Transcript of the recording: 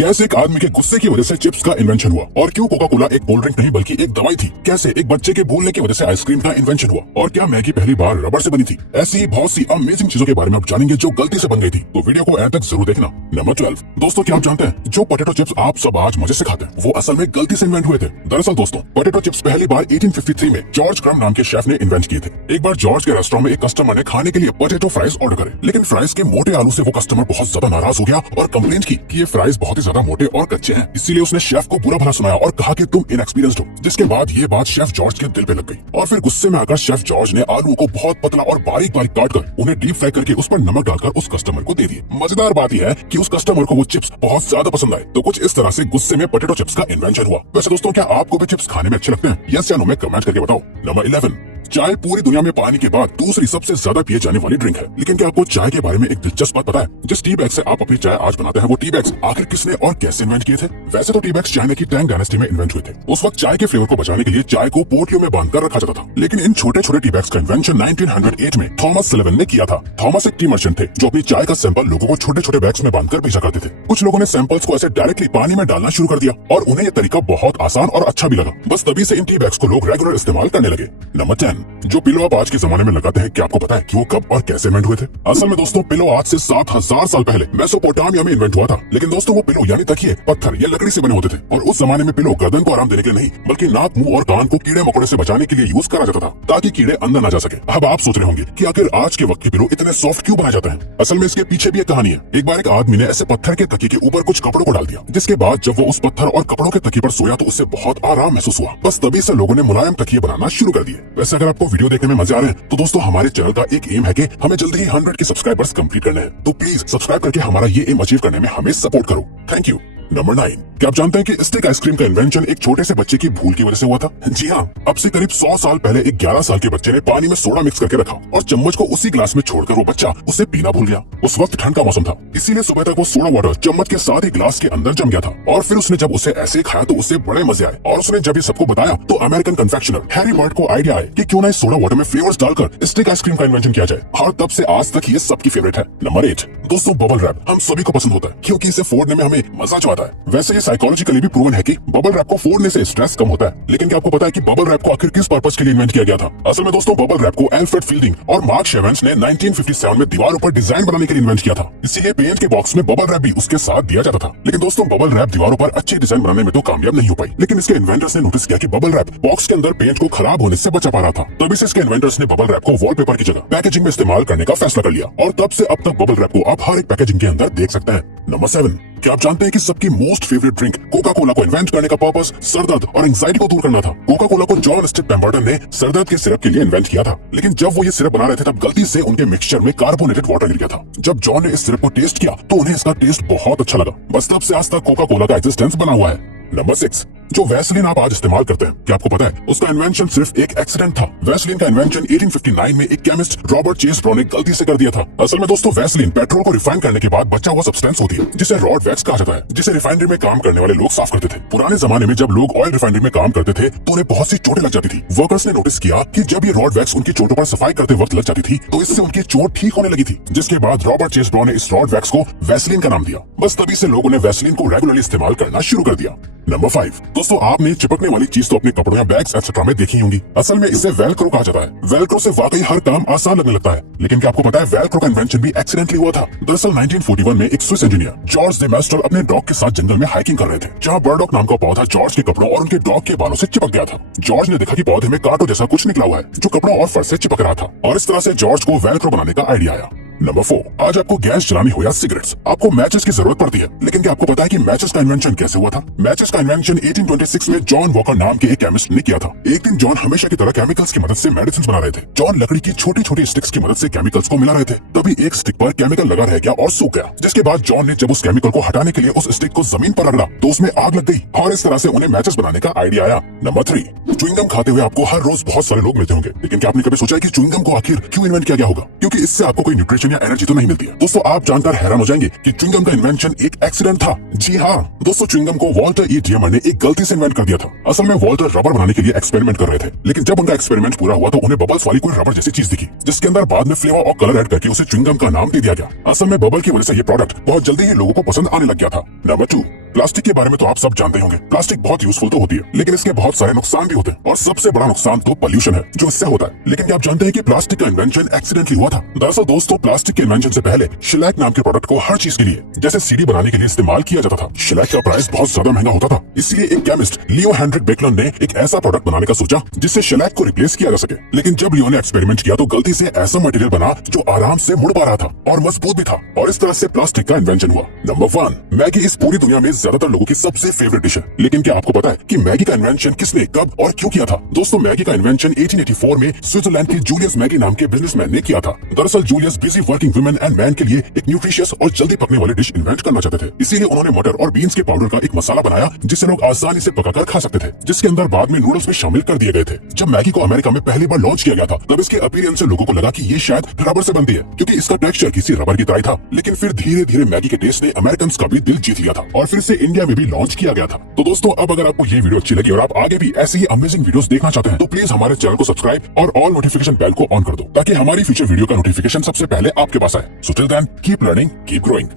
कैसे एक आदमी के गुस्से की वजह से चिप्स का इन्वेंशन हुआ, और क्यों कोका कोला एक कोल्ड ड्रिंक नहीं बल्कि एक दवाई थी। कैसे एक बच्चे के बोलने की वजह से आइसक्रीम का इन्वेंशन हुआ, और क्या मैगी पहली बार रबड़ से बनी थी। ऐसी ही बहुत सी अमेजिंग चीजों के बारे में आप जानेंगे जो गलती से बन गई थी, तो वीडियो को एंड तक जरूर देखना। नंबर 12। दोस्तों, क्या आप जानते हैं जो पोटैटो चिप्स आप सब आज मजे से खाते हैं वो असल में गलती से इन्वेंट हुए थे। दरअसल दोस्तों, पोटैटो चिप्स पहली बार 1853 में जॉर्ज क्रम नाम के शेफ ने इन्वेंट किए थे। एक बार जॉर्ज के रेस्टोरेंट में एक कस्टमर ने खाने के लिए पोटैटो फ्राइज ऑर्डर करे, लेकिन फ्राइज के मोटे आलू से वो कस्टमर बहुत ज्यादा नाराज हो गया और कंप्लेंट की कि ये फ्राइज बहुत ही ज्यादा मोटे और कच्चे हैं। इसीलिए उसने शेफ को बुरा भला सुनाया और कहा कि तुम इनएक्सपीरियंस्ड हो। जिसके बाद ये बात शेफ जॉर्ज के दिल पे लग गई, और फिर गुस्से में आकर शेफ जॉर्ज ने आलू को बहुत पतला और बारीक बारीक काट कर उन्हें डीप फ्राई करके उस पर नमक डालकर उस कस्टमर को दे दिए। मजेदार बात यह है कि उस कस्टमर को वो चिप्स बहुत ज्यादा पसंद आए। तो कुछ इस तरह से गुस्से में पोटैटो चिप्स का इन्वेंशन हुआ। वैसे दोस्तों, क्या आपको भी चिप्स खाने में अच्छे लगते हैं? यस या नो में कमेंट करके बताओ। नंबर 11। चाय पूरी दुनिया में पानी के बाद दूसरी सबसे ज्यादा पिए जाने वाली ड्रिंक है। लेकिन क्या आपको चाय के बारे में एक दिलचस्प बात पता है? जिस टी बैग से आप अपनी चाय आज बनाते हैं वो टी बैग्स आखिर किसने और कैसे इन्वेंट किए थे? वैसे तो टी बैग्स चाइना की टैंग डायनेस्टी में इन्वेंट हुए थे। उस वक्त चाय के फ्लेवर को बचाने के लिए चाय को पोटलियों में बांधकर रखा जाता था। लेकिन इन छोटे छोटे टी बैग्स का इन्वेंशन 1908 में थॉमस सलिवन ने किया था। थॉमस एक टी मर्चेंट थे जो अपनी चाय का सैंपल लोगों को छोटे छोटे बैग्स में बांधकर भेजा करते थे। कुछ लोगों ने सैंपल्स को ऐसे डायरेक्टली पानी में डालना शुरू कर दिया और उन्हें ये तरीका बहुत आसान और अच्छा भी लगा। बस तभी से इन टी बैग्स को लोग रेगुलर इस्तेमाल करने लगे। नंबर 10। जो पिलो आप आज के जमाने में लगाते हैं, क्या आपको पता है कि वो कब और कैसे इन्वेंट हुए थे? असल में दोस्तों, पिलो आज से 7000 साल पहले मेसोपोटामिया में इन्वेंट हुआ था। लेकिन दोस्तों, वो पिलो यानी तकिए पत्थर या लकड़ी से बने होते थे, और उस जमाने में पिलो गर्दन को आराम देने के लिए नहीं बल्कि नाक, मुंह और कान को कीड़े मकोड़े से बचाने के लिए यूज करा जाता था, ताकि कीड़े अंदर न जा सके। अब आप सोच रहे होंगे कि आखिर आज के वक्त के पिलो इतने सॉफ्ट क्यों बनाए जाते हैं? असल में इसके पीछे भी एक कहानी है। एक बार एक आदमी ने ऐसे पत्थर के तकिए के ऊपर कुछ कपड़ों को डाल दिया, जिसके बाद जब वो उस पत्थर और कपड़ों के तकिए पर सोया तो उससे बहुत आराम महसूस हुआ। बस तभी से लोगों ने मुलायम तकिए बनाना शुरू कर दिए। वैसे अगर आपको वीडियो देखने में मजे आ रहे हैं तो दोस्तों, हमारे चैनल का एक एम है कि हमें जल्दी ही 100 के सब्सक्राइबर्स कंप्लीट करने हैं, तो प्लीज सब्सक्राइब करके हमारा ये एम अचीव करने में हमें सपोर्ट करो। Thank you. नंबर 9। क्या आप जानते हैं कि स्टिक आइसक्रीम का इन्वेंशन एक छोटे से बच्चे की भूल की वजह से हुआ था? जी हाँ, अब से करीब 100 साल पहले एक 11 साल के बच्चे ने पानी में सोडा मिक्स करके रखा और चम्मच को उसी ग्लास में छोड़कर वो बच्चा उसे पीना भूल गया। उस वक्त ठंड का मौसम था, इसीलिए सुबह तक वो सोडा वाटर चम्मच के साथ ही ग्लास के अंदर जम गया था। और फिर उसने जब उसे ऐसे खाया तो उसे बड़े मजे आए, और उसने जब ये सबको बताया तो अमेरिकन कन्फेक्शनर हैरी बर्ट को आइडिया आया कि क्यों ना इस सोडा वाटर में फ्लेवर्स डालकर स्टिक आइसक्रीम का इन्वेंशन किया जाए, और तब से आज तक ये सबकी फेवरेट है। नंबर 8। दोस्तों, बबल रैप हम सभी को पसंद होता है क्योंकि इसे फोड़ने में हमें मजा जो आता है। वैसे ये साइकोलॉजिकली भी प्रूवन है कि बबल रैप को फोड़ने से स्ट्रेस कम होता है। लेकिन क्या आपको पता है कि बबल रैप को आखिर किस पर्पस के लिए इन्वेंट किया गया था? असल में दोस्तों, बबल रैप को एल्फ्रेड फील्डिंग और मार्क शेवेंस ने 1957 में दीवारों पर डिजाइन बनाने के लिए इन्वेंट किया था। इसीलिए पेंट के बॉक्स में बबल रैप भी उसके साथ दिया जाता था। लेकिन दोस्तों, बबल रैप दीवारों पर अच्छी डिजाइन बनाने में तो कामयाब नहीं हो पाई। लेकिन इसके इन्वेंटर्स ने नोटिस किया कि बबल रैप बॉक्स के अंदर पेंट को खराब होने से बचा पा रहा था। तभी से इसके इन्वेंटर्स ने बबल रैप को वॉलपेपर की जगह पैकेजिंग में इस्तेमाल करने का फैसला कर लिया, और तब से अब तक बबल रैप को आप हर एक पैकेजिंग के अंदर देख सकते हैं। नंबर 7। क्या आप जानते हैं कि सबकी most favourite drink Coca Cola को इन्वेंट करने का पर्पस सरदर्द और एंजाइटी को दूर करना था? कोका कोला को जॉन स्टिट पेम्बर्टन ने सरदर्द के सिरप के लिए इन्वेंट किया था। लेकिन जब वो ये सिरप बना रहे थे तब गलती से उनके मिक्सचर में कार्बोनेटेड वाटर गिर गया था। जब जॉन ने इस सिरप को टेस्ट किया तो उन्हें इसका टेस्ट बहुत अच्छा लगा। बस तब से आज तक कोका कोला का एग्जिस्टेंस बना हुआ है। नंबर 6। जो वैसलीन आप आज इस्तेमाल करते हैं, क्या आपको पता है उसका इन्वेंशन सिर्फ एक एक्सीडेंट था? वैसलीन का इन्वेंशन 1859 में एक केमिस्ट रॉबर्ट चेस ब्रो ने गलती से कर दिया था। असल में दोस्तों, वैसलीन पेट्रोल को रिफाइन करने के बाद बचा हुआ सब्सटेंस होती है जिसे रॉड वैक्स कहा जाता है, जिसे रिफाइनरी में काम करने वाले लोग साफ करते थे। पुराने जमाने में जब लोग ऑयल रिफाइनरी में काम करते थे तो उन्हें बहुत सी चोटें लग जाती थी। वर्कर्स ने नोटिस किया कि जब ये रॉड वैक्स उनकी चोटों पर सफाई करते वक्त लग जाती थी तो इससे उनकी चोट ठीक होने लगी थी। जिसके बाद रॉबर्ट चेस ब्रो ने इस रॉड वैक्स को वैसलीन का नाम दिया। बस तभी से लोगों ने वैसलीन को रेगुलरली इस्तेमाल करना शुरू कर दिया। नंबर 5। दोस्तों, आपने चिपकने वाली चीज तो अपने कपड़ों या बैग्स एक्सेट्रा में देखी होंगी। असल में इसे वेलक्रो कहा जाता है। वेलक्रो से वाकई हर काम आसान लगने लगता है। लेकिन क्या आपको पता है वेलक्रो का इन्वेंशन भी एक्सीडेंटली हुआ था? दरअसल 1941 में एक स्विस इंजीनियर जॉर्ज डे मेस्टर अपने डॉग के साथ जंगल में हाइकिंग कर रहे थे, जहाँ बर्डॉग नाम का पौधा जॉर्ज के कपड़ों और उनके डॉग के बालों से चिपक गया था। जॉर्ज ने देखा कि पौधे में कांटों जैसा कुछ निकला हुआ है जो कपड़ों और फर से चिपक रहा था, और इस तरह से जॉर्ज को वेलक्रो बनाने का आइडिया आया। नंबर 4। आज आपको गैस जलानी हो या सिगरेट्स, आपको मैचेस की जरूरत पड़ती है। लेकिन क्या आपको पता है कि मैचेस का इन्वेंशन कैसे हुआ था? मैचेस का इन्वेंशन 1826 में जॉन वॉकर नाम के एक केमिस्ट ने किया था। एक दिन जॉन हमेशा की तरह केमिकल्स की मदद से मेडिसिन बना रहे थे। जॉन लकड़ी की छोटी छोटी स्टिक्स की मदद से केमिकल्स को मिला रहे थे। तभी एक स्टिक पर केमिकल लगा रह गया और सूख गया, जिसके बाद जॉन ने जब उस केमिकल को हटाने के लिए उस स्टिक को जमीन पर रगड़ा तो उसमें आग लग गई, और इस तरह से उन्हें मैचेस बनाने का आइडिया आया। नंबर 3। च्युइंगम खाते हुए आपको हर रोज बहुत सारे लोग मिलते होंगे, लेकिन क्या आपने कभी सोचा है कि च्युइंगम को आखिर क्यों इन्वेंट किया गया होगा? क्योंकि इससे आपको कोई न्यूट्रिशन या एनर्जी तो नहीं मिलती है। दोस्तों, आप जानकर हैरान हो जाएंगे कि च्युइंगम का इन्वेंशन एक एक्सीडेंट था। जी हाँ दोस्तों, च्युइंगम को वॉल्टर ई डियमंड ने एक गलती से इन्वेंट कर दिया था। असल में वॉल्टर रबर बनाने के लिए एक्सपेरिमेंट कर रहे थे, लेकिन जब उनका एक्सपेरिमेंट पूरा हुआ तो उन्हें बबल्स वाली कोई रबर जैसी चीज दिखी, जिसके अंदर बाद में फ्लेवर और कलर ऐड करके उसे च्युइंगम का नाम दे दिया गया। असल में बबल की वजह से ये प्रोडक्ट बहुत जल्दी ही लोगों को पसंद आने लग गया था। नंबर 2। प्लास्टिक के बारे में तो आप सब जानते ही होंगे। प्लास्टिक बहुत यूजफुल तो होती है, लेकिन इसके बहुत सारे नुकसान भी होते हैं और सबसे बड़ा नुकसान तो पोल्यूशन है जो इससे होता है। लेकिन क्या आप जानते हैं कि प्लास्टिक का इन्वेंशन एक्सीडेंटली हुआ था? दरअसल दोस्तों, प्लास्टिक के इन्वेंशन से पहले शेलैक नाम के प्रोडक्ट को हर चीज के लिए, जैसे सीडी बनाने के लिए इस्तेमाल किया जाता था। शेलैक का प्राइस बहुत ज्यादा महंगा होता था, इसलिए एक केमिस्ट लियो हेनरिक बेकलर ने एक ऐसा प्रोडक्ट बनाने का सोचा जिससे शेलैक को रिप्लेस किया जा सके। लेकिन जब लियो ने एक्सपेरिमेंट किया तो गलती से ऐसा मटेरियल बना जो आराम से मुड़ पा रहा था और मजबूत भी था, और इस तरह से प्लास्टिक का इन्वेंशन हुआ। नंबर 1, मैगी इस पूरी दुनिया में ज्यादातर लोगों की सबसे फेवरेट डिश है। लेकिन क्या आपको पता है कि मैगी का इन्वेंशन किसने, कब और क्यों किया था? दोस्तों, मैगी का इन्वेंशन 1884 में स्विट्जरलैंड के जूलियस मैगी नाम के बिजनेसमैन ने किया था। दरअसल Julius busy working women and man के लिए एक न्यूट्रिशियस और जल्दी पकने वाली डिश इन्वेंट करना चाहते थे। इसीलिए उन्होंने मटर और बीन्स के पाउडर का एक मसाला बनाया जिसे लोग आसानी से पकाकर खा सकते थे, जिसके अंदर बाद में नूडल्स में शामिल कर दिए गए थे। जब मैगी को अमेरिका में पहली बार लॉन्च किया गया था तब इसके अपीयरेंस से लोगों को लगा कि ये शायद रबर से बनती है, क्योंकि इसका टेक्सचर किसी रबर की तरह था। लेकिन फिर धीरे धीरे मैगी के टेस्ट ने अमेरिकन का भी दिल जीत लिया था और फिर से इंडिया में भी लॉन्च किया गया था। तो दोस्तों, अब अगर आपको ये वीडियो अच्छी लगी और आप आगे भी ऐसे ही अमेजिंग वीडियोस देखना चाहते हैं तो प्लीज हमारे चैनल को सब्सक्राइब और ऑल नोटिफिकेशन बेल को ऑन कर दो, ताकि हमारी फ्यूचर वीडियो का नोटिफिकेशन सबसे पहले आपके पास आए। So till then, keep learning, keep growing.